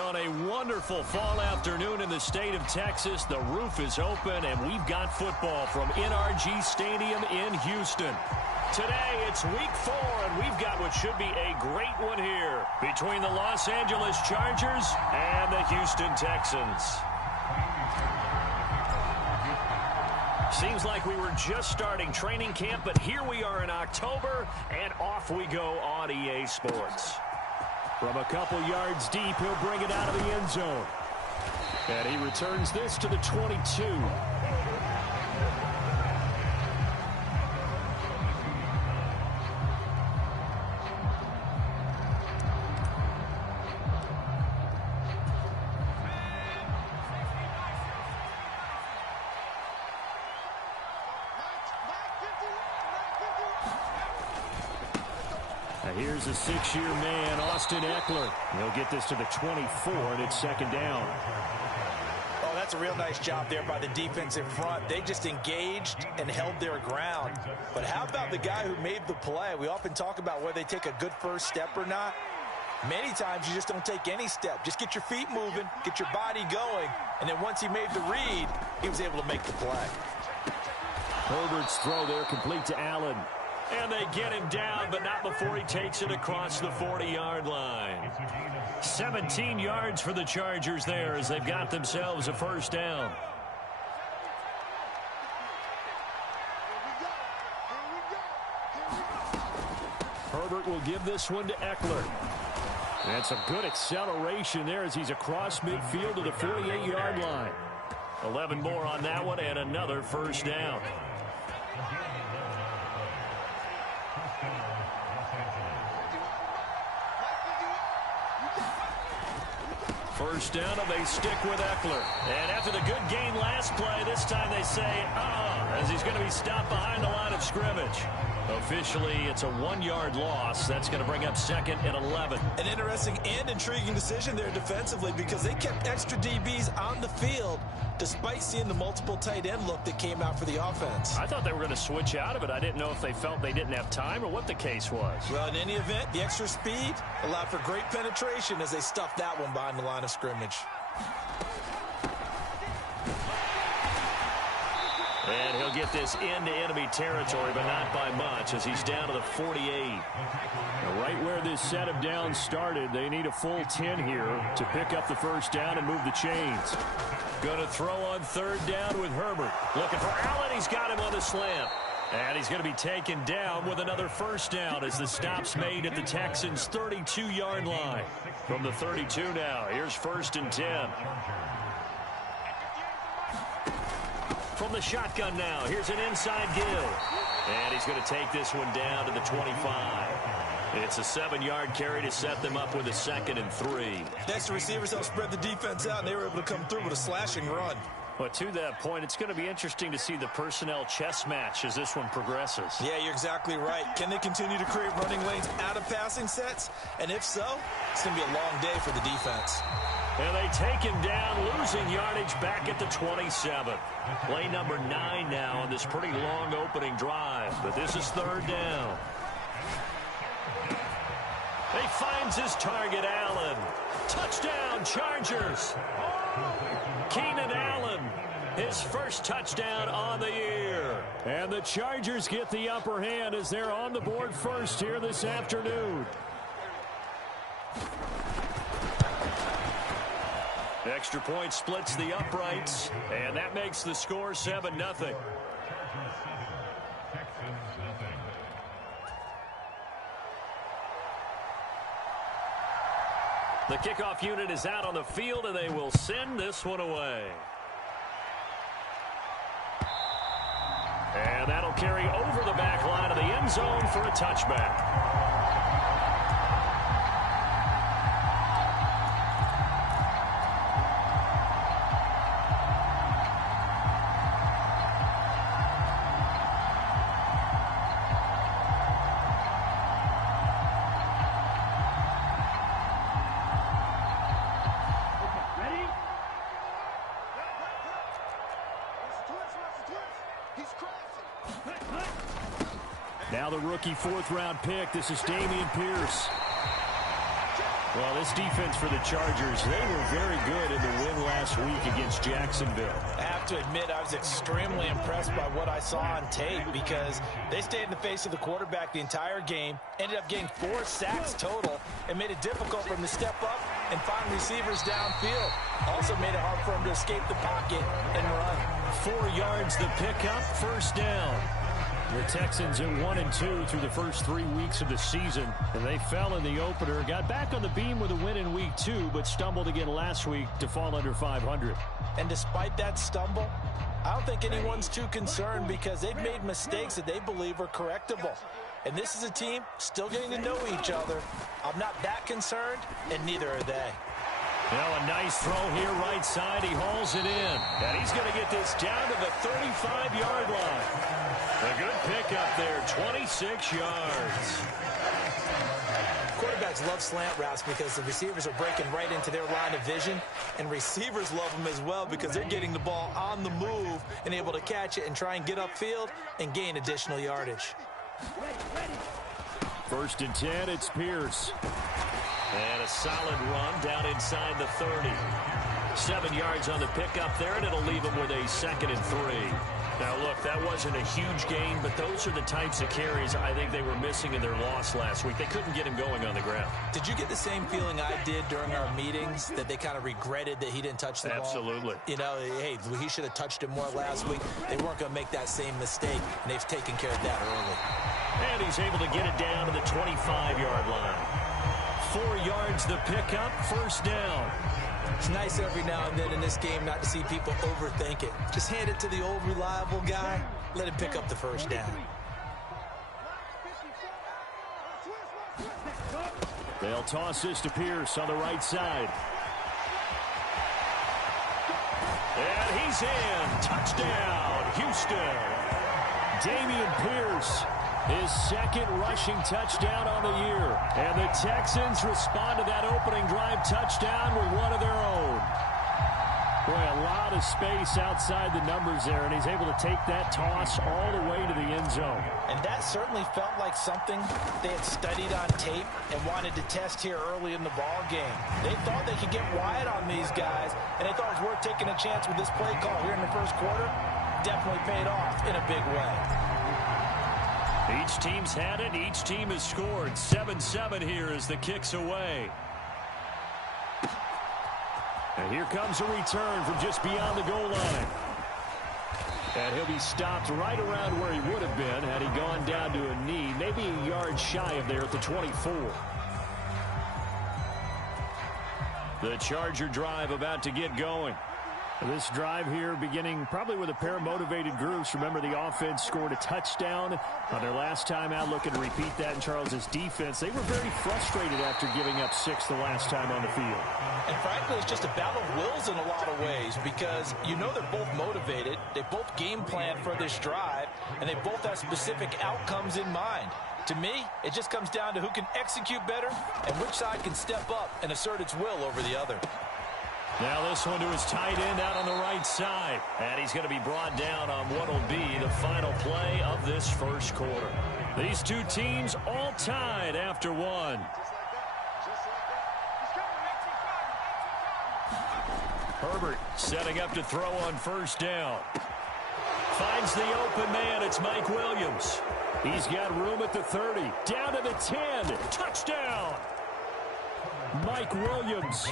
On a wonderful fall afternoon in the state of Texas, the roof is open, and we've got football from NRG Stadium in Houston. Today, it's week 4, and we've got what should be a great one here between the Los Angeles Chargers and the Houston Texans. Seems like we were just starting training camp, but here we are in October, and off we go on EA Sports. From a couple yards deep, he'll bring it out of the end zone. And he returns this to the 22. Here's a 6-year man, Austin Ekeler. He'll get this to the 24, and it's second down. Oh, that's a real nice job there by the defensive front. They just engaged and held their ground. But how about the guy who made the play? We often talk about whether they take a good first step or not. Many times you just don't take any step. Just get your feet moving, get your body going, and then once he made the read, he was able to make the play. Herbert's throw there complete to Allen. And they get him down, but not before he takes it across the 40-yard line. 17 yards for the Chargers there as they've got themselves a first down. Herbert will give this one to Ekeler. And some good acceleration there as he's across midfield to the 48-yard line. 11 more on that one and another first down. First down, and they stick with Ekeler. And after the good gain last play, this time they say, as he's going to be stopped behind the line of scrimmage. Officially, it's a 1-yard loss. That's going to bring up second and 11. An interesting and intriguing decision there defensively because they kept extra DBs on the field despite seeing the multiple tight end look that came out for the offense. I thought they were going to switch out of it. I didn't know if they felt they didn't have time or what the case was. Well, in any event, the extra speed allowed for great penetration as they stuffed that one behind the line of scrimmage. And he'll get this into enemy territory, but not by much as he's down to the 48. Now, right where this set of downs started, they need a full 10 here to pick up the first down and move the chains. Going to throw on third down with Herbert. Looking for Allen. He's got him on the slant. And he's going to be taken down with another first down as the stop's made at the Texans' 32-yard line. From the 32 now, here's first and 10. From the shotgun now, here's an inside give. And he's going to take this one down to the 25. It's a 7-yard carry to set them up with a 2nd and 3. Next, the receivers helped spread the defense out, and they were able to come through with a slashing run. But to that point, it's going to be interesting to see the personnel chess match as this one progresses. Yeah, you're exactly right. Can they continue to create running lanes out of passing sets? And if so, it's going to be a long day for the defense. And they take him down, losing yardage back at the 27. Play number 9 now on this pretty long opening drive. But this is third down. He finds his target, Allen. Touchdown, Chargers. Keenan Allen, his first touchdown on the year. And the Chargers get the upper hand as they're on the board first here this afternoon. Extra point splits the uprights, and that makes the score 7-0. The kickoff unit is out on the field, and they will send this one away. And that'll carry over the back line of the end zone for a touchback. Now the rookie 4th-round pick. This is Dameon Pierce. Well, this defense for the Chargers, they were very good in the win last week against Jacksonville. I have to admit, I was extremely impressed by what I saw on tape because they stayed in the face of the quarterback the entire game, ended up getting 4 sacks total, and made it difficult for him to step up and find receivers downfield. Also made it hard for him to escape the pocket and run. 4 yards the pickup, first down. The Texans at 1-2 through the first 3 weeks of the season, and they fell in the opener. Got back on the beam with a win in week 2, but stumbled again last week to fall under 500. And despite that stumble, I don't think anyone's too concerned because they've made mistakes that they believe are correctable. And this is a team still getting to know each other. I'm not that concerned, and neither are they. Now a nice throw here right side. He hauls it in. And he's going to get this down to the 35-yard line. A good pickup there, 26 yards. Quarterbacks love slant routes because the receivers are breaking right into their line of vision, and receivers love them as well because they're getting the ball on the move and able to catch it and try and get upfield and gain additional yardage. First and 10, it's Pierce. And a solid run down inside the 30. 7 yards on the pickup there, and it'll leave him with a 2nd and 3. Now, look, that wasn't a huge gain, but those are the types of carries I think they were missing in their loss last week. They couldn't get him going on the ground. Did you get the same feeling I did during our meetings, that they kind of regretted that he didn't touch the ball? Absolutely. You know, hey, he should have touched it more last week. They weren't going to make that same mistake, and they've taken care of that early. And he's able to get it down to the 25-yard line. 4 yards the pickup, first down. It's nice every now and then in this game not to see people overthink it. Just hand it to the old reliable guy, let him pick up the first down. They'll toss this to Pierce on the right side. And he's in. Touchdown, Houston. Dameon Pierce, his 2nd rushing touchdown on the year. And the Texans respond to that opening drive touchdown with one of their own. Boy, a lot of space outside the numbers there, and he's able to take that toss all the way to the end zone. And that certainly felt like something they had studied on tape and wanted to test here early in the ball game. They thought they could get wide on these guys, and they thought it was worth taking a chance with this play call here in the first quarter. Definitely paid off in a big way. Each team's had it. Each team has scored. 7-7 here as the kick's away. And here comes a return from just beyond the goal line. And he'll be stopped right around where he would have been had he gone down to a knee, maybe a yard shy of there at the 24. The Charger drive about to get going. This drive here beginning probably with a pair of motivated groups. Remember, the offense scored a touchdown on their last time out. Looking to repeat that in Charles's defense. They were very frustrated after giving up 6 the last time on the field. And frankly, it's just a battle of wills in a lot of ways because you know they're both motivated. They both game plan for this drive, and they both have specific outcomes in mind. To me, it just comes down to who can execute better and which side can step up and assert its will over the other. Now this one to his tight end out on the right side. And he's going to be brought down on what will be the final play of this first quarter. These two teams all tied after one. Herbert setting up to throw on first down. Finds the open man. It's Mike Williams. He's got room at the 30. Down to the 10. Touchdown. Mike Williams,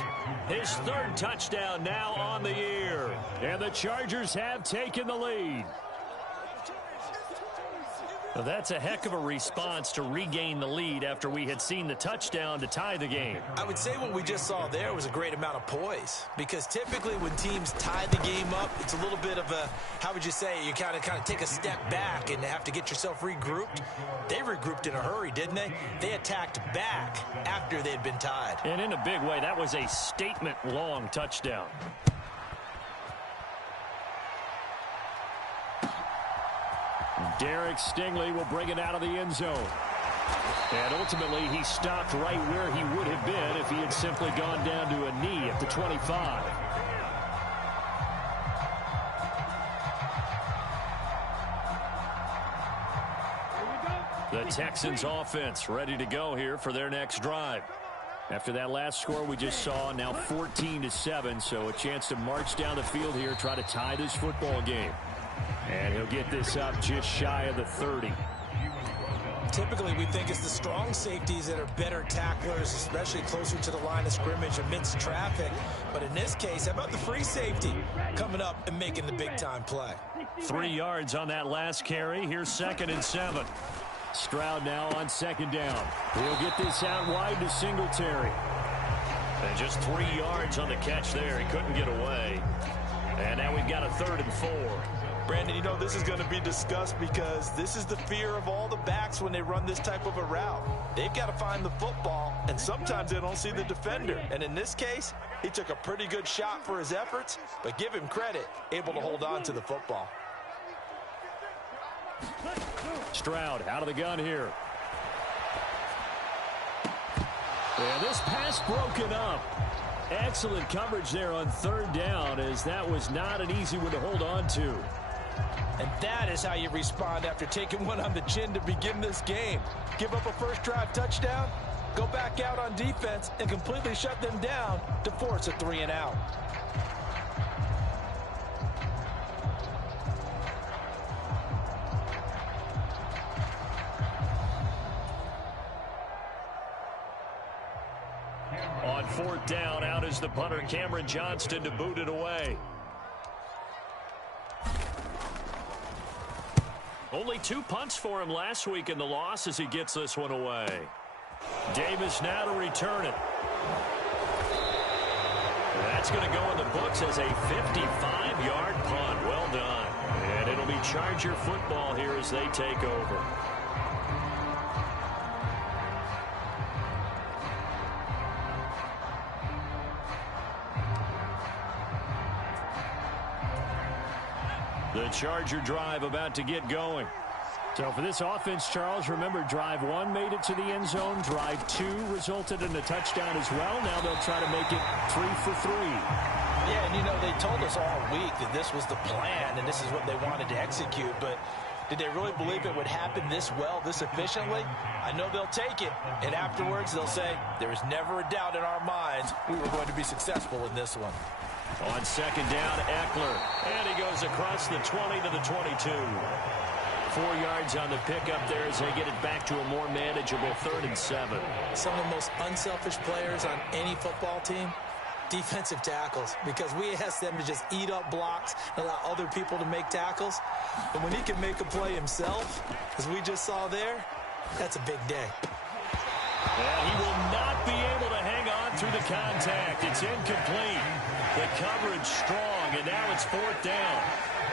his 3rd touchdown now on the year. And the Chargers have taken the lead. Well, that's a heck of a response to regain the lead after we had seen the touchdown to tie the game. I would say what we just saw there was a great amount of poise because typically when teams tie the game up, it's a little bit of a, how would you say, you kind of take a step back and have to get yourself regrouped. They regrouped in a hurry, didn't they? They attacked back after they'd been tied. And in a big way, that was a statement-long touchdown. Derek Stingley will bring it out of the end zone. And ultimately, he stopped right where he would have been if he had simply gone down to a knee at the 25. The Texans offense ready to go here for their next drive. After that last score we just saw, now 14-7, so a chance to march down the field here, try to tie this football game. And he'll get this up just shy of the 30. Typically, we think it's the strong safeties that are better tacklers, especially closer to the line of scrimmage amidst traffic. But in this case, how about the free safety coming up and making the big-time play? 3 yards on that last carry. Here's 2nd and 7. Stroud now on 2nd down. He'll get this out wide to Singletary. And just 3 yards on the catch there. He couldn't get away. And now we've got a 3rd and 4. Brandon, you know this is going to be discussed because this is the fear of all the backs when they run this type of a route. They've got to find the football, and sometimes they don't see the defender. And in this case, he took a pretty good shot for his efforts, but give him credit, able to hold on to the football. Stroud out of the gun here. And this pass broken up. Excellent coverage there on 3rd down, as that was not an easy one to hold on to. And that is how you respond after taking one on the chin to begin this game. Give up a first drive touchdown, go back out on defense, and completely shut them down to force a 3-and-out. On 4th down, out is the punter, Cameron Johnston, to boot it away. Only 2 punts for him last week in the loss as he gets this one away. Davis now to return it. That's going to go in the books as a 55-yard punt. Well done. And it'll be Charger football here as they take over. The Charger drive about to get going. So for this offense, Charles, remember, drive 1 made it to the end zone. Drive 2 resulted in a touchdown as well. Now they'll try to make it 3 for 3. Yeah, and you know, they told us all week that this was the plan and this is what they wanted to execute. But did they really believe it would happen this well, this efficiently? I know they'll take it. And afterwards, they'll say, there was never a doubt in our minds we were going to be successful in this one. On 2nd down, Eckler. And he goes across the 20 to the 22. 4 yards on the pickup there as they get it back to a more manageable 3rd and 7. Some of the most unselfish players on any football team, defensive tackles, because we ask them to just eat up blocks and allow other people to make tackles. And when he can make a play himself, as we just saw there, that's a big day. And he will not be able to hang on through the contact. It's incomplete. The coverage strong, and now it's 4th down.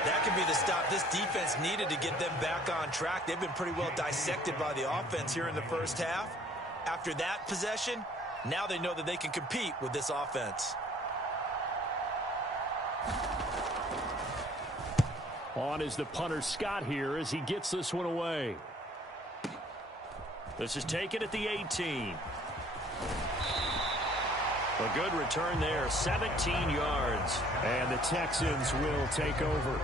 That could be the stop this defense needed to get them back on track. They've been pretty well dissected by the offense here in the first half. After that possession, now they know that they can compete with this offense. On is the punter, Scott, here as he gets this one away. This is taken at the 18. A good return there, 17 yards. And the Texans will take over.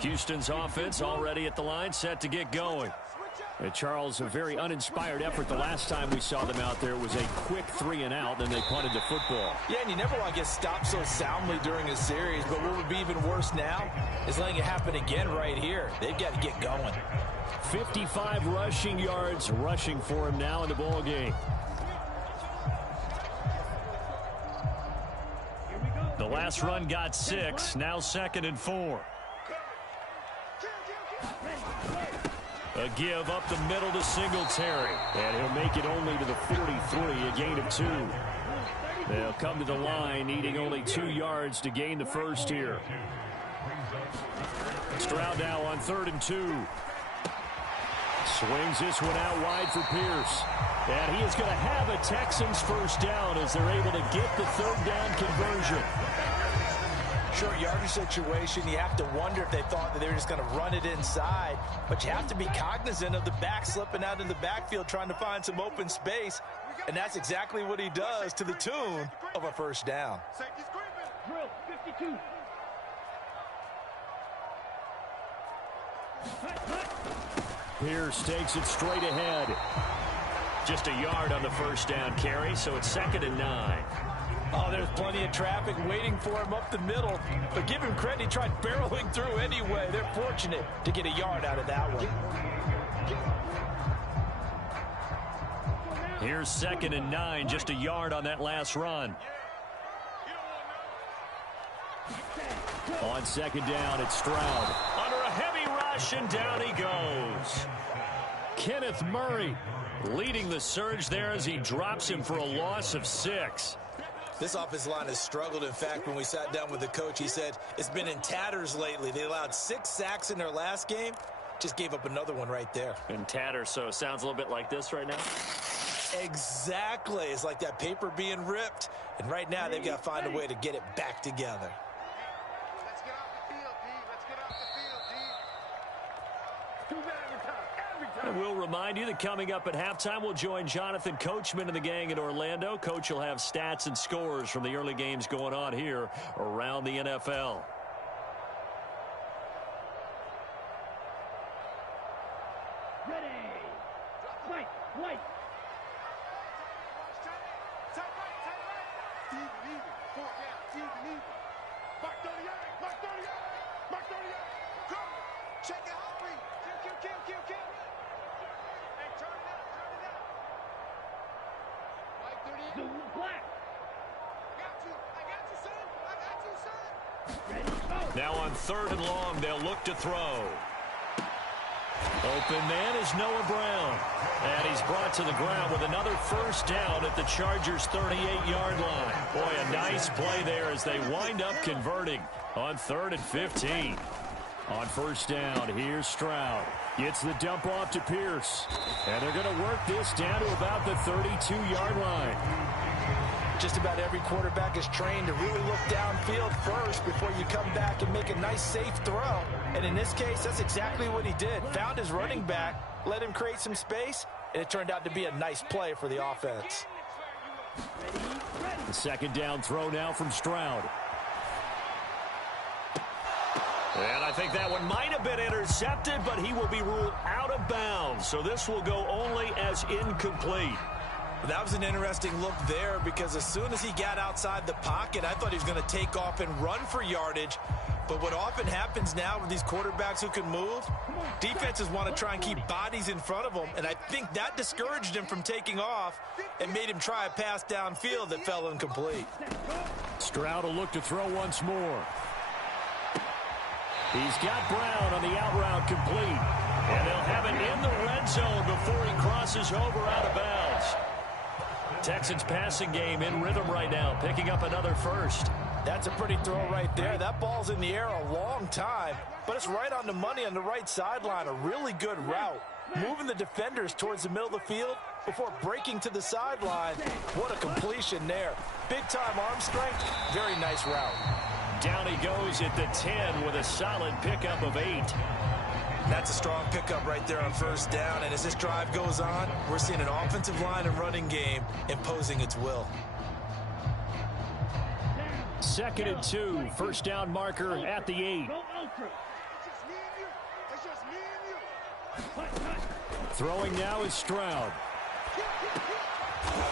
Houston's offense already at the line, set to get going. And Charles, a very uninspired effort. The last time we saw them out there was a quick 3-and-out, then they punted the football. Yeah, and you never want to get stopped so soundly during a series, but what would be even worse now is letting it happen again right here. They've got to get going. 55 rushing yards rushing for him now in the ball game. The last run got 6, now 2nd and 4. A give up the middle to Singletary. And he'll make it only to the 43, a gain of 2. They'll come to the line, needing only 2 yards to gain the first here. Stroud now on 3rd and 2. Swings this one out wide for Pierce. And he is going to have a Texans first down as they're able to get the 3rd down conversion. Short yardage situation, you have to wonder if they thought that they were just going to run it inside. But you have to be cognizant of the back slipping out in the backfield trying to find some open space. And that's exactly what he does to the tune of a first down. Drill 52. Pierce takes it straight ahead. Just a yard on the first down carry, so it's 2nd and 9. Oh, there's plenty of traffic waiting for him up the middle. But give him credit, he tried barreling through anyway. They're fortunate to get a yard out of that one. Here's 2nd and 9, just a yard on that last run. On 2nd down, it's Stroud. Under a heavy rush, and down he goes. Kenneth Murray leading the surge there as he drops him for a loss of 6. This offensive line has struggled. In fact, when we sat down with the coach, he said it's been in tatters lately. They allowed 6 sacks in their last game. Just gave up another one right there. In tatters, so it sounds a little bit like this right now. Exactly. It's like that paper being ripped. And right now, they've got to find a way to get it back together. Let's get off the field, D. Let's get off the field, D. 2 men every time. And we'll remind you that coming up at halftime, we'll join Jonathan Coachman and the gang in Orlando. Coach will have stats and scores from the early games going on here around the NFL. Ready. Fight. White. Check it out, kill. Hey, turn it up. Mike 38. Zoom black. I got you, son. Ready. Go. Now on 3rd and long, they'll look to throw. Open man is Noah Brown. And he's brought to the ground with another first down at the Chargers' 38-yard line. Boy, a nice play there as they wind up converting on 3rd and 15. On first down, here's Stroud. Gets the dump off to Pierce. And they're going to work this down to about the 32-yard line. Just about every quarterback is trained to really look downfield first before you come back and make a nice, safe throw. And in this case, that's exactly what he did. Found his running back, let him create some space, and it turned out to be a nice play for the offense. The 2nd down throw now from Stroud. And I think that one might have been intercepted, but he will be ruled out of bounds. So this will go only as incomplete. That was an interesting look there because as soon as he got outside the pocket, I thought he was going to take off and run for yardage. But what often happens now with these quarterbacks who can move, defenses want to try and keep bodies in front of them. And I think that discouraged him from taking off and made him try a pass downfield that fell incomplete. Stroud will look to throw once more. He's got Brown on the out route complete. And they'll have it in the red zone before he crosses over out of bounds. Texans passing game in rhythm right now, picking up another first. That's a pretty throw right there. That ball's in the air a long time, but it's right on the money on the right sideline. A really good route. Moving the defenders towards the middle of the field before breaking to the sideline. What a completion there. Big-time arm strength. Very nice route. Down he goes at the 10 with a solid pickup of 8. That's a strong pickup right there on first down. And as this drive goes on, we're seeing an offensive line and running game imposing its will. 2nd and 2. First down marker at the 8. Throwing now is Stroud.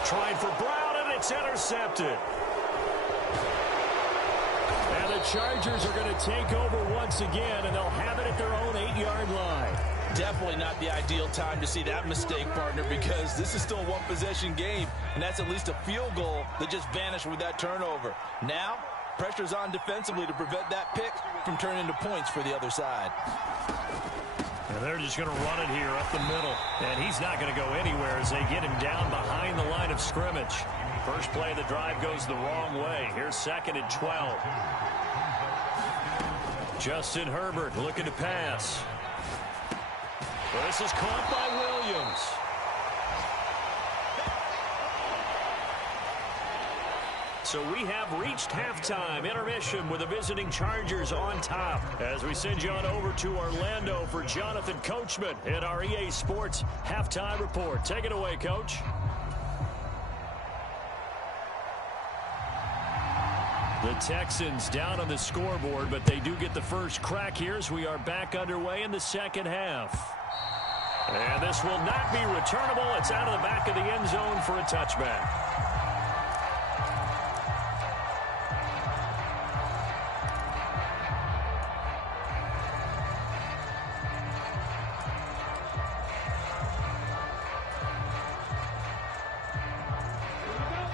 Trying for Brown, and it's intercepted. And the Chargers are going to take over once again, and they'll have it at their own 8-yard line. Definitely not the ideal time to see that mistake, partner, because this is still a one-possession game, and that's at least a field goal that just vanished with that turnover. Now, pressure's on defensively to prevent that pick from turning into points for the other side. And they're just going to run it here up the middle. And he's not going to go anywhere as they get him down behind the line of scrimmage. First play of the drive goes the wrong way. Here's 2nd and 12. Justin Herbert looking to pass. Well, this is caught by Williams. So we have reached halftime intermission with the visiting Chargers on top as we send you on over to Orlando for Jonathan Coachman in our EA Sports Halftime Report. Take it away, Coach. The Texans down on the scoreboard, but they do get the first crack here as we are back underway in the second half. And this will not be returnable. It's out of the back of the end zone for a touchback.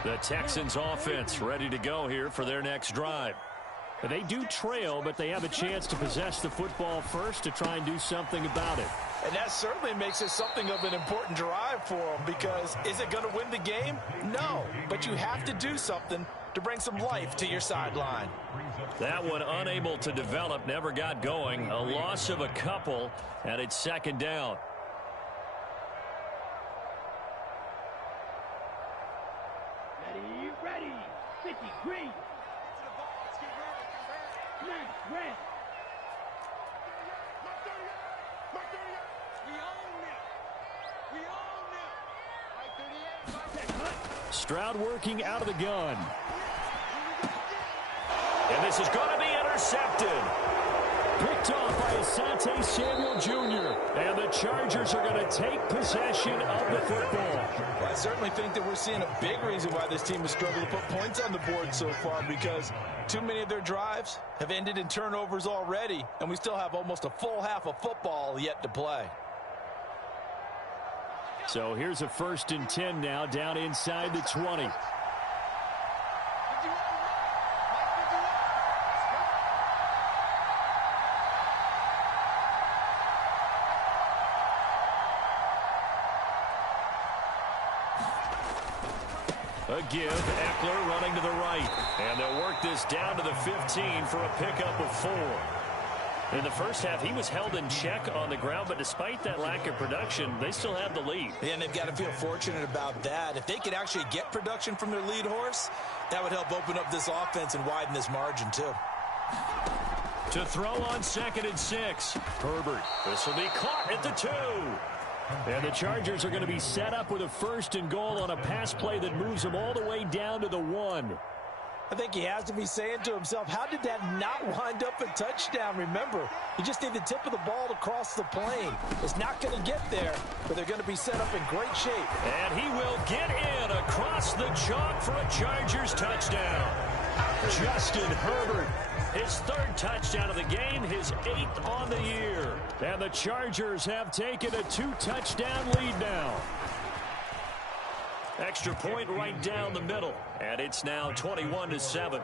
The Texans offense ready to go here for their next drive. They do trail, but they have a chance to possess the football first to try and do something about it. And that certainly makes it something of an important drive for them, because is it going to win the game? No, but you have to do something to bring some life to your sideline. That one unable to develop, never got going. A loss of a couple, and it's second down. Ready, 50, green. Red. Stroud working out of the gun. And this is going to be intercepted. Picked off by Asante Samuel Jr. And the Chargers are going to take possession of the football. Well, I certainly think that we're seeing a big reason why this team has struggled to put points on the board so far, because too many of their drives have ended in turnovers already, and we still have almost a full half of football yet to play. So here's a 1st and 10 now, down inside the 20. A give, Eckler running to the right. And they'll work this down to the 15 for a pickup of 4. In the first half, he was held in check on the ground, but despite that lack of production, they still have the lead. And they've got to feel fortunate about that. If they could actually get production from their lead horse, that would help open up this offense and widen this margin too. To throw on 2nd and 6. Herbert. This will be caught at the 2. And the Chargers are going to be set up with a 1st and goal on a pass play that moves them all the way down to the 1. I think he has to be saying to himself, how did that not wind up a touchdown? Remember, you just need the tip of the ball to cross the plane. It's not going to get there, but they're going to be set up in great shape. And he will get in across the chalk for a Chargers touchdown. Justin Herbert, his 3rd touchdown of the game, his 8th on the year. And the Chargers have taken a 2-touchdown lead now. Extra point right down the middle. And it's now 21-7.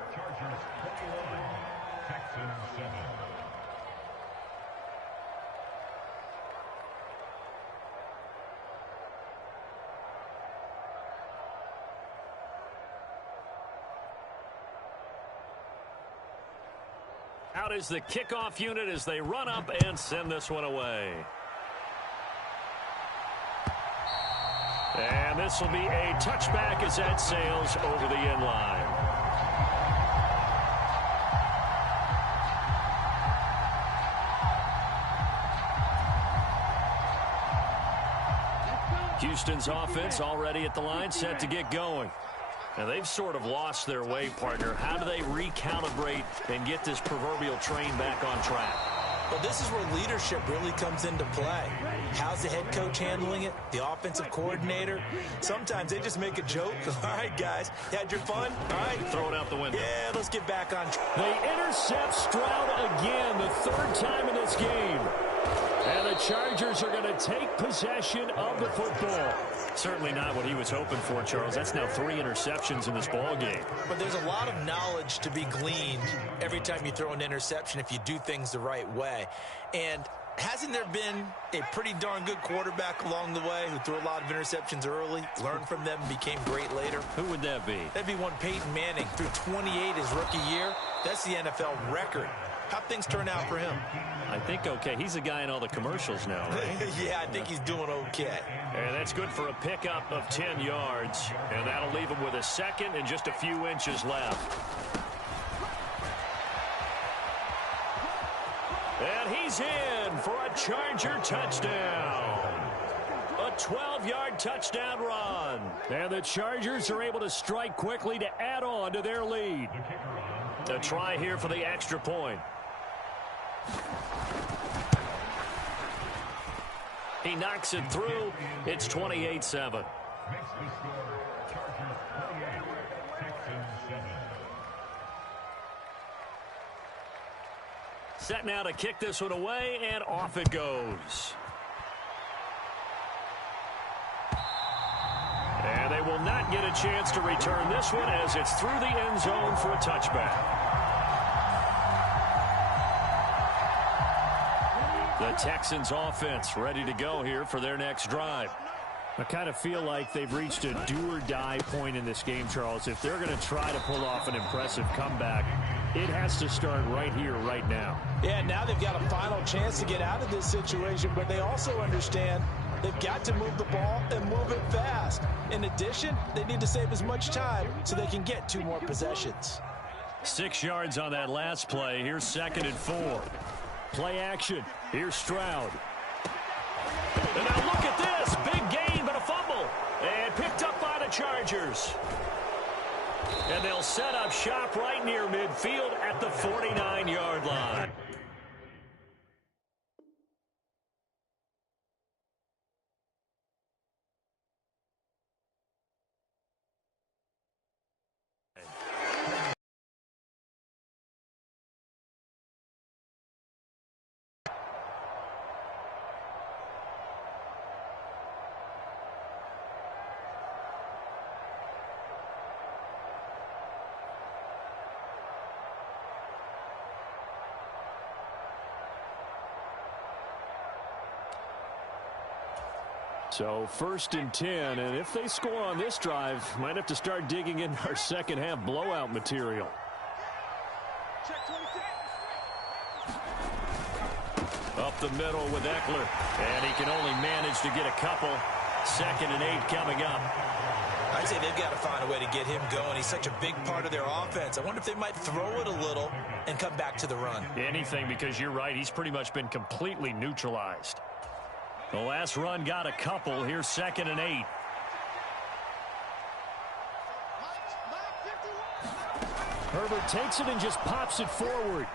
Out is the kickoff unit as they run up and send this one away. And this will be a touchback as that sails over the end line. Houston's offense already at the line, set to get going. Now, they've sort of lost their way, partner. How do they recalibrate and get this proverbial train back on track? Well, this is where leadership really comes into play. How's the head coach handling it? The offensive coordinator? Sometimes they just make a joke. All right, guys, you had your fun? All right. Throw it out the window. Yeah, let's get back on track. They intercept Stroud again, the 3rd time in this game. And the Chargers are going to take possession of the football. Certainly not what he was hoping for, Charles. That's now 3 interceptions in this ball game. But there's a lot of knowledge to be gleaned every time you throw an interception if you do things the right way. And hasn't there been a pretty darn good quarterback along the way who threw a lot of interceptions early, learned from them, and became great later? Who would that be? That'd be one Peyton Manning. Threw 28 his rookie year. That's the NFL record. How'd things turn out for him? I think okay. He's the guy in all the commercials now, right? Yeah, I think he's doing okay. And that's good for a pickup of 10 yards. And that'll leave him with a 2nd and just a few inches left. And he's in for a Charger touchdown. A 12-yard touchdown run. And the Chargers are able to strike quickly to add on to their lead. A try here for the extra point. He knocks it through. It's 28-7. Set now to kick this one away, and off it goes. And they will not get a chance to return this one as it's through the end zone for a touchback. The Texans offense ready to go here for their next drive. I kind of feel like they've reached a do-or-die point in this game, Charles. If they're going to try to pull off an impressive comeback, it has to start right here, right now. Yeah, now they've got a final chance to get out of this situation, but they also understand they've got to move the ball and move it fast. In addition, they need to save as much time so they can get 2 more possessions. 6 yards on that last play. Here's 2nd and 4. Play action. Here's Stroud. And now look at this. Big gain, but a fumble. And picked up by the Chargers. And they'll set up shop right near midfield at the 49-yard line. So 1st and 10, and if they score on this drive, might have to start digging in our second half blowout material. Up the middle with Eckler, and he can only manage to get a couple. 2nd and 8 coming up. I'd say they've got to find a way to get him going. He's such a big part of their offense. I wonder if they might throw it a little and come back to the run. Anything, because you're right. He's pretty much been completely neutralized. The last run got a couple. Here's 2nd and 8. Herbert takes it and just pops it forward.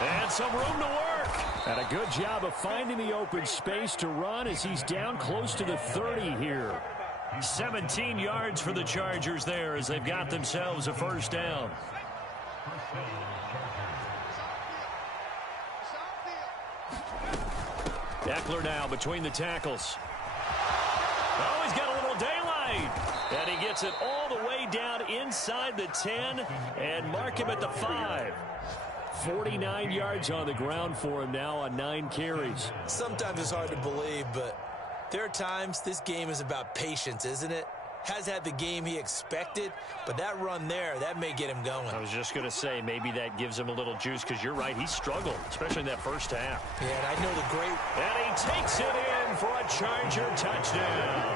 And some room to work. And a good job of finding the open space to run as he's down close to the 30 here. 17 yards for the Chargers there as they've got themselves a first down. Eckler now between the tackles. Oh, he's got a little daylight. And he gets it all the way down inside the 10 and mark him at the 5. 49 yards on the ground for him now on 9 carries. Sometimes it's hard to believe, but there are times this game is about patience, isn't it? Has had the game he expected, but that run there, that may get him going. I was just going to say, maybe that gives him a little juice, because you're right, he struggled, especially in that first half. Yeah, and I know the great... And he takes it in for a Charger touchdown.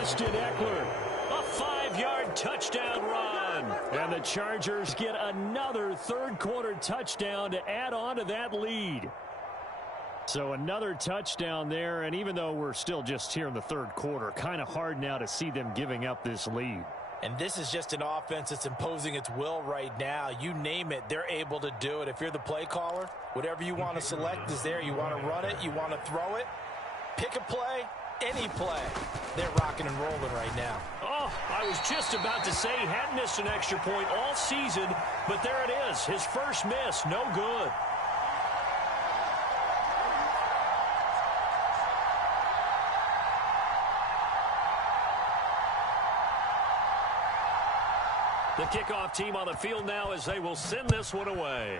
Austin Eckler. A 5-yard touchdown run. And the Chargers get another third-quarter touchdown to add on to that lead. So another touchdown there, and even though we're still just here in the third quarter, kind of hard now to see them giving up this lead. And this is just an offense that's imposing its will right now. You name it, they're able to do it. If you're the play caller, whatever you want to select is there. You want to run it, you want to throw it, pick a play, any play. They're rocking and rolling right now. Oh, I was just about to say he hadn't missed an extra point all season, but there it is. His first miss, no good. The kickoff team on the field now as they will send this one away.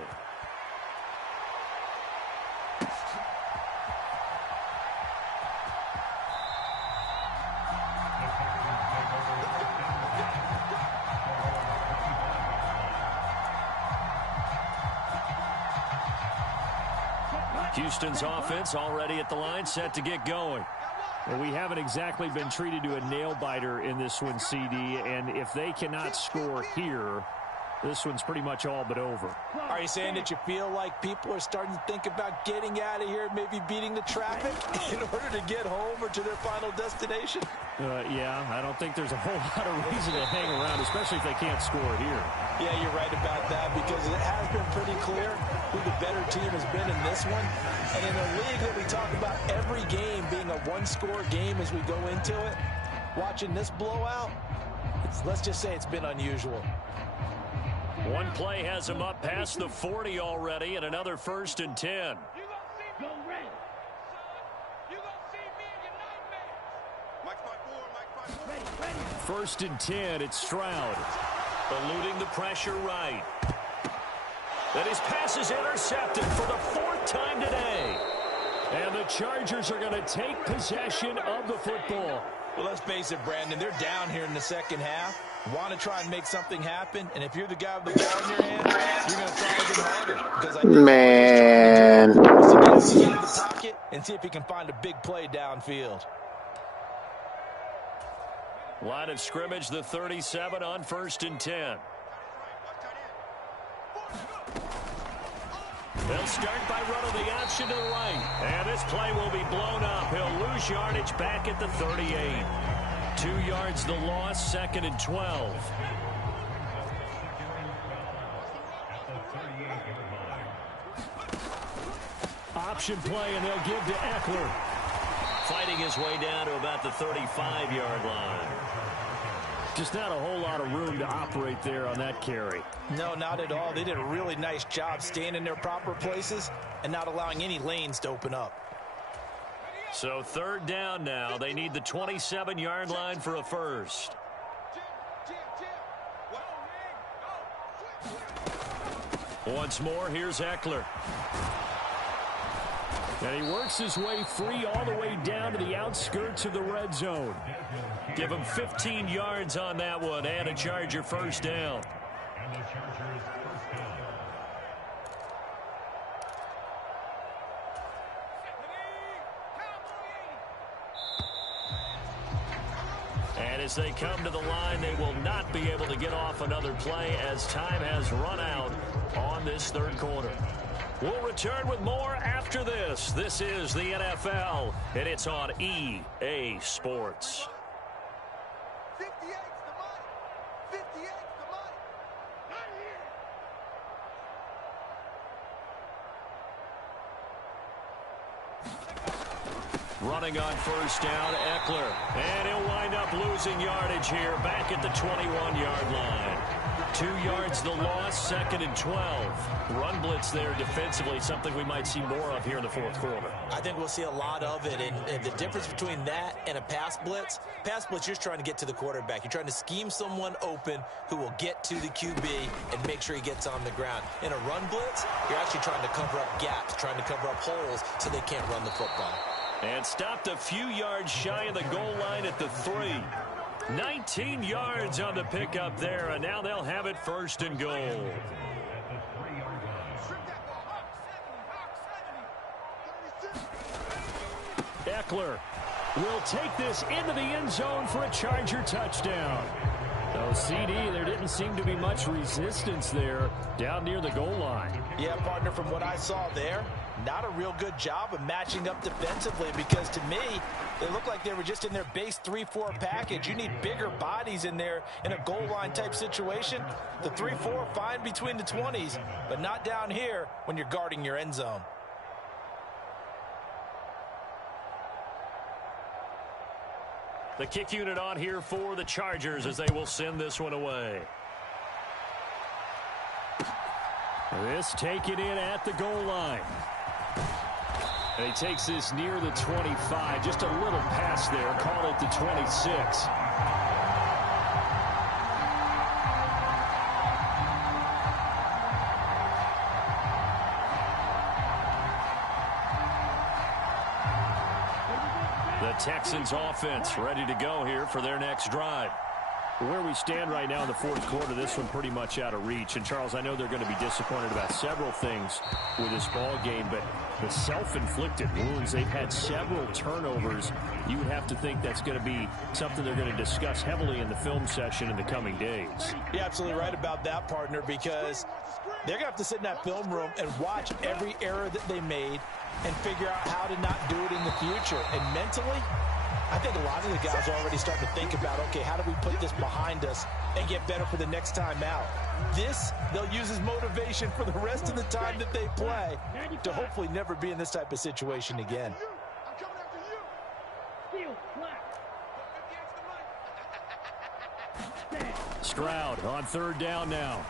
Houston's offense already at the line, set to get going. Well, we haven't exactly been treated to a nail-biter in this one, CD, and if they cannot score here, This one's pretty much all but over. Are you saying that you feel like people are starting to think about getting out of here, maybe beating the traffic in order to get home or to their final destination? Yeah, I don't think there's a whole lot of reason to hang around, especially if they can't score here. Yeah, you're right about that, because it has been pretty clear who the better team has been in this one. And in a league that we talk about every game being a one-score game as we go into it, watching this blowout, let's just say it's been unusual. One play has him up past the 40 already, and another 1st and 10. You gonna see Go red. You gonna see me in your nightmares. Mike 5-4, Mike 5-4. Ready. 1st and 10, it's Stroud. Eluding the pressure right. And his pass is intercepted for the 4th time today. And the Chargers are going to take possession of the football. Well, let's face it, Brandon, they're down here in the second half. Want to try and make something happen, and if you're the guy with the ball in your hand, you're going to try even harder. Because I think Man. to get into the pocket and see if he can find a big play downfield. Line of scrimmage, the 37 on 1st and 10. They'll start by running the option to the right. And this play will be blown up. He'll lose yardage back at the 38. 2 yards the loss, 2nd and 12. Option play, and they'll give to Eckler. Fighting his way down to about the 35-yard line. Just not a whole lot of room to operate there on that carry. No, not at all. They did a really nice job staying in their proper places and not allowing any lanes to open up. So 3rd down now. They need the 27-yard line for a first. Once more, here's Eckler. And he works his way free all the way down to the outskirts of the red zone. Give him 15 yards on that one and a Charger 1st down. And as they come to the line, they will not be able to get off another play as time has run out on this 3rd quarter. We'll return with more after this. This is the NFL, and it's on EA Sports. 58's the money. 58's the money. Not here. Running on 1st down, Eckler. And he'll wind up losing yardage here back at the 21-yard line. 2 yards the loss, 2nd and 12. Run blitz there defensively, something we might see more of here in the 4th quarter. I think we'll see a lot of it, and the difference between that and a pass blitz, you're just trying to get to the quarterback. You're trying to scheme someone open who will get to the QB and make sure he gets on the ground. In a run blitz, you're actually trying to cover up gaps, trying to cover up holes so they can't run the football. And stopped a few yards shy of the goal line at the 3. 19 yards on the pickup there, and now they'll have it 1st and goal. Eckler will take this into the end zone for a Charger touchdown. So, CD, there didn't seem to be much resistance there down near the goal line. Yeah, partner, from what I saw there, not a real good job of matching up defensively, because to me, they looked like they were just in their base 3-4 package. You need bigger bodies in there in a goal line type situation. The 3-4 fine between the 20s, but not down here when you're guarding your end zone. The kick unit on here for the Chargers as they will send this one away. This taken in at the goal line. And he takes this near the 25. Just a little pass there. Call it the 26. The Texans offense ready to go here for their next drive. Where we stand right now in the fourth quarter, this one pretty much out of reach. And, Charles, I know they're going to be disappointed about several things with this ball game, but the self-inflicted wounds, they've had several turnovers. You would have to think that's going to be something they're going to discuss heavily in the film session in the coming days. You're absolutely right about that, partner, because they're going to have to sit in that film room and watch every error that they made and figure out how to not do it in the future. And mentally, I think a lot of the guys are already starting to think about, okay, how do we put this behind us and get better for the next time out? This, they'll use as motivation for the rest of the time that they play to hopefully never be in this type of situation again. I'm coming after you. Steal, black. Stroud on third down now.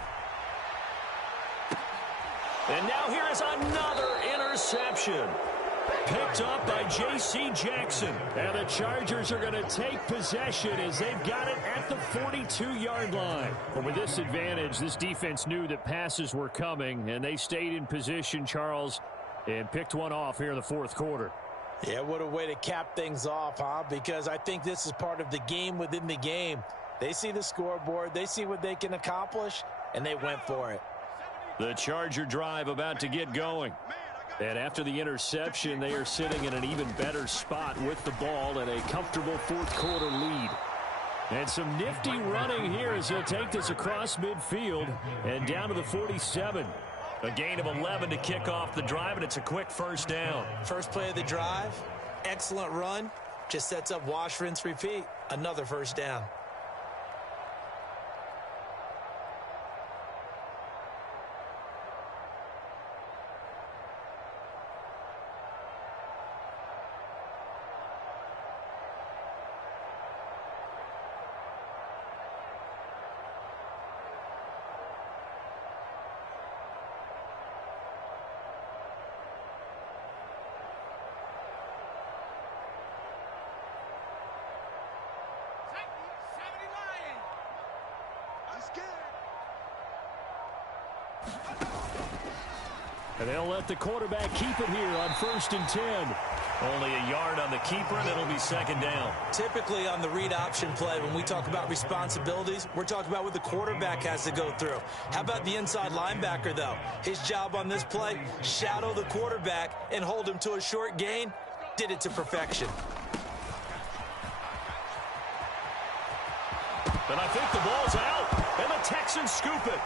And now here is another interception. Picked up by J.C. Jackson. And the Chargers are going to take possession as they've got it at the 42-yard line. But with this advantage, this defense knew that passes were coming, and they stayed in position, Charles, and picked one off here in the fourth quarter. Yeah, what a way to cap things off, huh? Because I think this is part of the game within the game. They see the scoreboard, they see what they can accomplish, and they went for it. The Charger drive about to get going. And after the interception, they are sitting in an even better spot with the ball and a comfortable fourth quarter lead. And some nifty running here as they'll take this across midfield and down to the 47. A gain of 11 to kick off the drive, and it's a quick first down. First play of the drive, excellent run, just sets up wash, rinse, repeat. Another first down. And they'll let the quarterback keep it here on 1st and 10. Only a yard on the keeper, and it'll be second down. Typically on the read option play, when we talk about responsibilities, we're talking about what the quarterback has to go through. How about the inside linebacker, though? His job on this play, shadow the quarterback and hold him to a short gain. Did it to perfection. And I think the ball's out, and the Texans scoop it.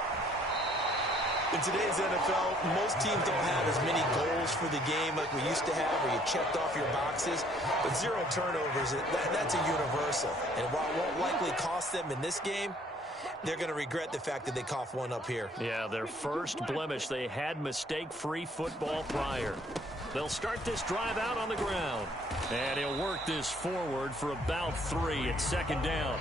In today's NFL, most teams don't have as many goals for the game like we used to have, where you checked off your boxes. But 0 turnovers, that's a universal. And while it won't likely cost them in this game, they're going to regret the fact that they coughed one up here. Yeah, their first blemish. They had mistake-free football prior. They'll start this drive out on the ground. And he'll work this forward for about 3 at second down.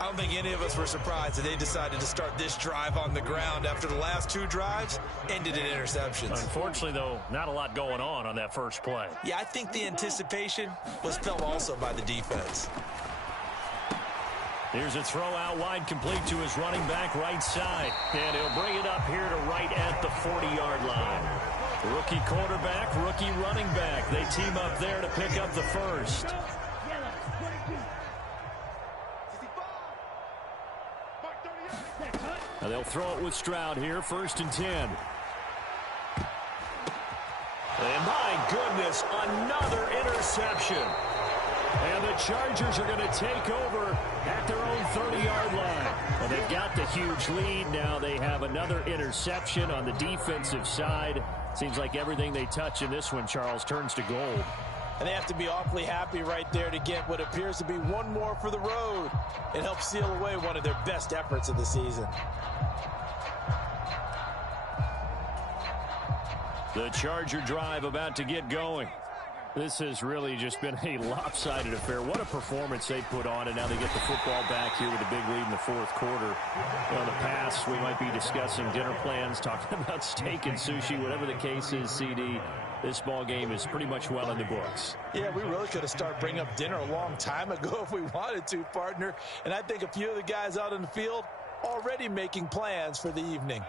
I don't think any of us were surprised that they decided to start this drive on the ground after the last 2 drives ended in interceptions. Unfortunately, though, not a lot going on that first play. Yeah, I think the anticipation was felt also by the defense. Here's a throw out wide, complete to his running back right side. And he'll bring it up here to right at the 40-yard line. Rookie quarterback, rookie running back. They team up there to pick up the first. And they'll throw it with Stroud here, 1st and 10. And my goodness, another interception. And the Chargers are going to take over at their own 30-yard line. Well, they've got the huge lead. Now they have another interception on the defensive side. Seems like everything they touch in this one, Charles, turns to gold. And they have to be awfully happy right there to get what appears to be one more for the road and help seal away one of their best efforts of the season. The Charger drive about to get going. This has really just been a lopsided affair. What a performance they put on, and now they get the football back here with a big lead in the fourth quarter. In the past, we might be discussing dinner plans, talking about steak and sushi, whatever the case is, CD. This ball game is pretty much well in the books. Yeah, we really could have started bringing up dinner a long time ago if we wanted to, partner. And I think a few of the guys out in the field already making plans for the evening.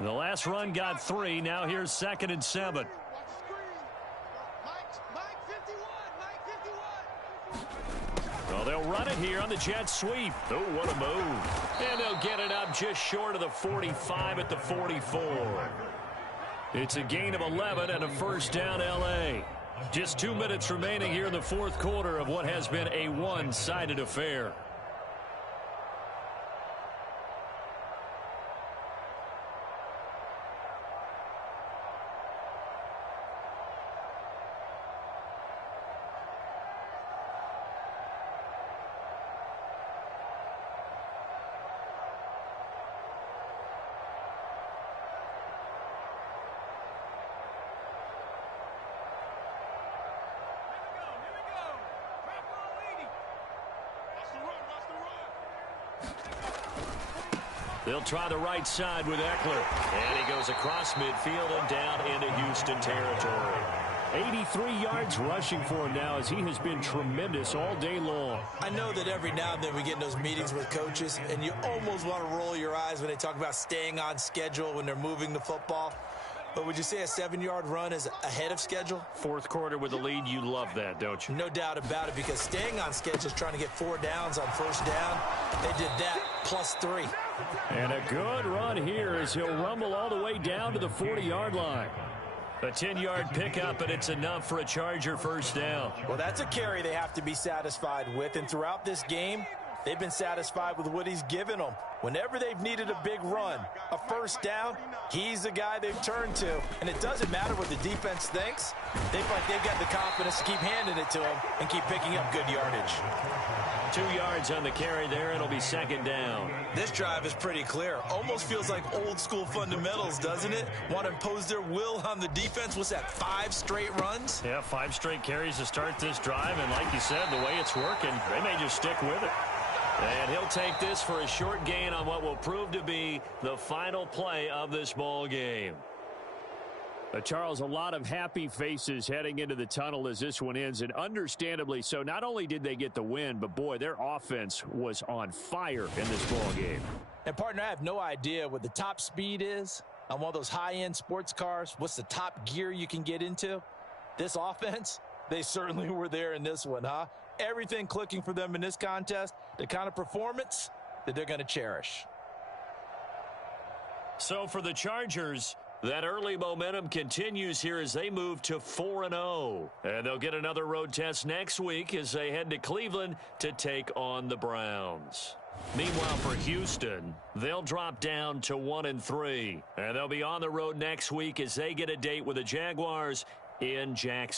The last run got 3. Now here's 2nd and 7. Well, they'll run it here on the jet sweep. Oh, what a move. And they'll get it up just short of the 45 at the 44. It's a gain of 11 and a first down, L.A. Just 2 minutes remaining here in the fourth quarter of what has been a one-sided affair. They'll try the right side with Eckler. And he goes across midfield and down into Houston territory. 83 yards rushing for him now as he has been tremendous all day long. I know that every now and then we get in those meetings with coaches, and you almost want to roll your eyes when they talk about staying on schedule when they're moving the football. But would you say a 7-yard run is ahead of schedule? Fourth quarter with the lead, you love that, don't you? No doubt about it, because staying on schedule is trying to get 4 downs on first down. They did that +3. And a good run here as he'll rumble all the way down to the 40-yard line. A 10-yard pickup, and it's enough for a Charger first down. Well, that's a carry they have to be satisfied with, and throughout this game, they've been satisfied with what he's given them. Whenever they've needed a big run, a first down, he's the guy they've turned to. And it doesn't matter what the defense thinks. They feel like they've got the confidence to keep handing it to him and keep picking up good yardage. 2 yards on the carry there. It'll be second down. This drive is pretty clear. Almost feels like old school fundamentals, doesn't it? Want to impose their will on the defense. What's that, 5 straight runs? Yeah, 5 straight carries to start this drive. And like you said, the way it's working, they may just stick with it. And he'll take this for a short gain on what will prove to be the final play of this ball game. Charles, a lot of happy faces heading into the tunnel as this one ends, and understandably so. Not only did they get the win, but boy, their offense was on fire in this ball game. And partner, I have no idea what the top speed is on one of those high-end sports cars. What's the top gear you can get into? This offense, they certainly were there in this one, huh? Everything clicking for them in this contest, the kind of performance that they're going to cherish. So for the Chargers, that early momentum continues here as they move to 4-0. And they'll get another road test next week as they head to Cleveland to take on the Browns. Meanwhile, for Houston, they'll drop down to 1-3. And they'll be on the road next week as they get a date with the Jaguars in Jacksonville.